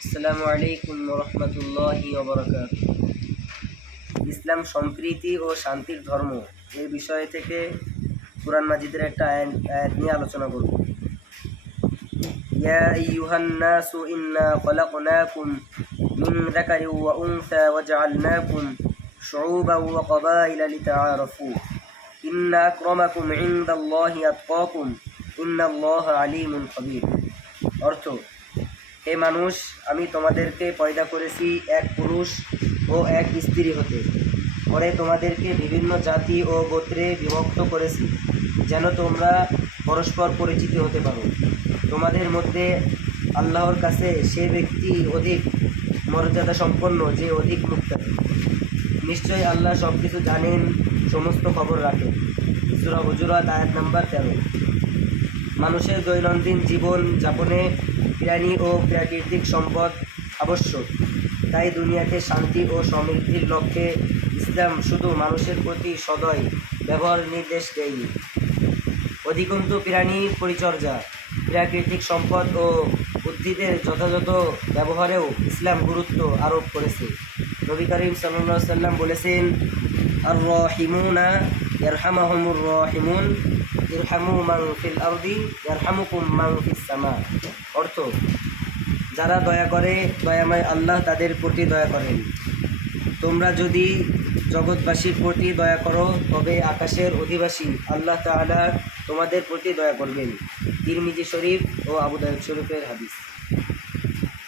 আসসালামু আলাইকুম রহমতুল্লাহি ওবরাকাত। ইসলাম সম্প্রীতি ও শান্তির ধর্ম এই বিষয় থেকে কোরআন মাজিদের একটা আয়াত নিয়ে আলোচনা করব। ইয়া আইয়ুহান নাসু ইন্না খলাকনাকুম মিন যাকারিন ওয়া উনসা ওয়াজআলনাকুম শুউবান ওয়া ক্বাবাইলা লিতাআরাফু। ইন্না আকরামাকুম ইনদাল্লাহি আতকাকুম, ইন্নাল্লাহা আলিমুন খাবীর। অর্থ হে মানুষ, আমি তোমাদেরকে পয়দা করেছি এক পুরুষ ও এক স্ত্রী হতে। পরে তোমাদেরকে বিভিন্ন জাতি ও গোত্রে বিভক্ত করেছি, যেন তোমরা পরস্পর পরিচিত হতে পারো। তোমাদের মধ্যে আল্লাহর কাছে সে ব্যক্তি অধিক মর্যাদা সম্পন্ন যে অধিক মুক্তাদি নিশ্চয়ই আল্লাহ সব কিছু জানেন, সমস্ত খবর রাখেন। সুরা হুজুরাত আয়াত নাম্বার তেরো। মানুষের দৈনন্দিন জীবন যাপনে প্রাণী ও প্রাকৃতিক সম্পদ আবশ্যক। তাই দুনিয়াতে শান্তি ও সমৃদ্ধির লক্ষ্যে ইসলাম শুধু মানুষের প্রতি সদয় ব্যবহার নির্দেশ দেয়নি। অধিকন্তু প্রাণী পরিচর্যা, প্রাকৃতিক সম্পদ ও উদ্ভিদের যথাযথ ব্যবহারেও ইসলাম গুরুত্ব আরোপ করেছে। নবী করিম সাল্লাম বলেছেন আর রহিমুনা ইয়ারহামাহুমুর রহিমুন, ইরহামু মাং ফিল আরদি ইয়ারহামুকুম মাং ফিস সামা। অর্থ, যারা দয়া করে দয়াময় আল্লাহ তাদের প্রতি দয়া করেন। তোমরা যদি জগৎবাসীর প্রতি দয়া করো, তবে আকাশের অধিবাসী আল্লাহ তাআলা তোমাদের প্রতি দয়া করবেন। তিরমিজি শরীফ ও আবু দায়ুদ শরীফের হাদিস।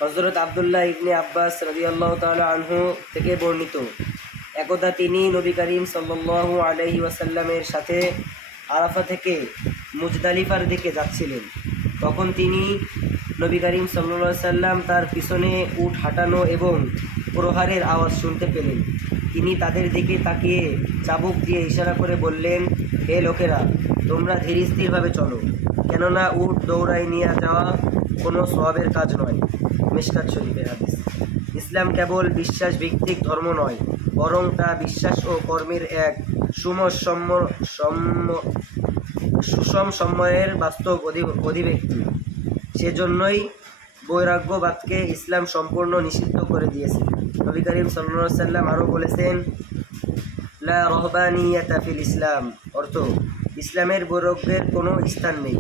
হজরত আবদুল্লাহ ইবনে আব্বাস রবি আল্লাহ তালা আনহু থেকে বর্ণিত একদা তিনি নবী করিম সাল্লাল্লাহু আলহি ওয়াসাল্লামের সাথে আরাফা থেকে মুজদালিফার দিকে যাচ্ছিলেন। তখন তিনি নবী করিম সাল্লা সাল্লাম তার পিছনে উট হাঁটানো এবং প্রহারের আওয়াজ শুনতে পেলেন। তিনি তাদের দিকে তাকিয়ে চাবুক দিয়ে ইশারা করে বললেন, হে লোকেরা, তোমরা ধীর স্থিরভাবে চলো। কেননা উঠ দৌড়ায় নিয়ে যাওয়া কোনো সবের কাজ নয়। মিশকাত শরীফের হাদিস। ইসলাম কেবল বিশ্বাস ভিত্তিক ধর্ম নয়, বরং তা বিশ্বাস ও কর্মের এক সম্য- সুষম সময়ের বাস্তব অধি- অধিব্যক্তি। সেজন্যই বৈরাগ্যবাদকে ইসলাম সম্পূর্ণ নিষিদ্ধ করে দিয়েছে। নবী করিম সাল্লা সাল্লাম আরও বলেছেন, লা রহবানিয়াতা ফিল ইসলাম অর্থ, ইসলামের বৈরাগ্যের কোনো স্থান নেই।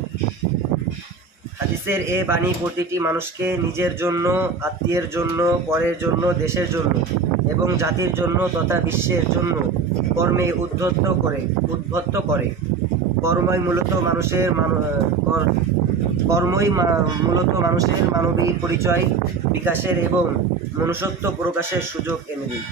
হাদিসের এ বাণী প্রতিটি মানুষকে নিজের জন্য, আত্মীয়ের জন্য, পরের জন্য, দেশের জন্য এবং জাতির জন্য তথা বিশ্বের জন্য কর্মে উদ্ধত্ত করে উদ্বত্ত করে। কর্মই মূলত মানুষের কর্মই মূলত মানুষের মানবিক পরিচয় বিকাশের এবং মনুষ্যত্ব প্রকাশের সুযোগ এনে দেয়।